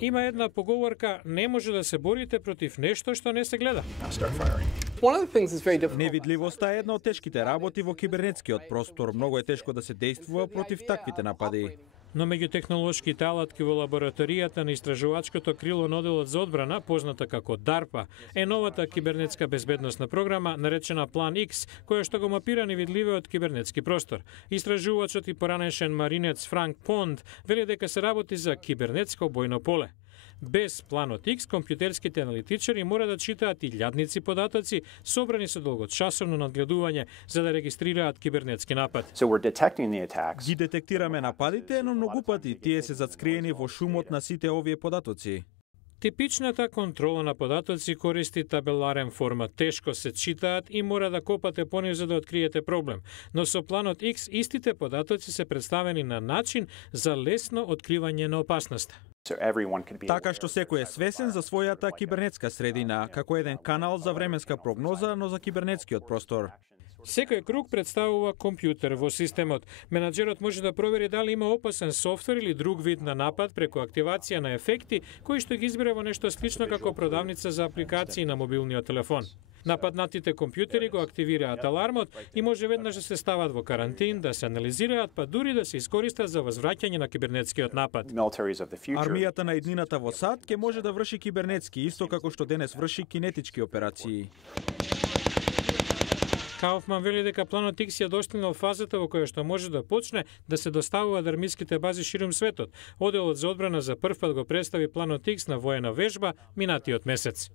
Има една поговорка, не може да се борите против нешто што не се гледа. Невидливоста е една од тешките работи во кибернетскиот простор. Многу е тешко да се действува против таквите напади. Но меѓу технолошките алатки во лабораторијата на истражувачкото крило на одделот за одбрана, позната како DARPA, е новата кибернетска безбедносна програма наречена План X, која што го мапира невидливиот кибернетски простор. Истражувачот и поранешен маринец Франк Понд вели дека се работи за кибернетско бојно поле. Без Планот X, компјутерските аналитичари мора да читаат илјадници податоци собрани со долгочасовно надгледување за да регистрираат кибернетски напад. Ги детектираме нападите, но многу пати тие се зацкриени во шумот на сите овие податоци. Типичната контрола на податоци користи табеларен формат. Тешко се читаат и мора да копате по нив за да откриете проблем. Но со Планот X истите податоци се представени на начин за лесно откривање на опасноста. Така што секој е свесен за својата кибернетска средина, како еден канал за временска прогноза, но за кибернетскиот простор. Секој круг представува компјутер во системот. Менаџерот може да провери дали има опасен софтвер или друг вид на напад преку активација на ефекти кои што ги избере во нешто слично како продавница за апликации на мобилниот телефон. Нападнатите компјутери го активираат алармот и може веднаш да се стават во карантин, да се анализираат, па дури да се искористат за возвраќање на кибернетскиот напад. Армијата на иднината во САД ќе може да врши кибернетски, исто како што денес врши кинетички операции. Кауфман вели дека Планот X ја достигнал фазата во која што може да почне да се доставуваат армиските бази ширум светот. Одделот за одбрана за прв пат го представи Планот X на воена вежба минатиот месец.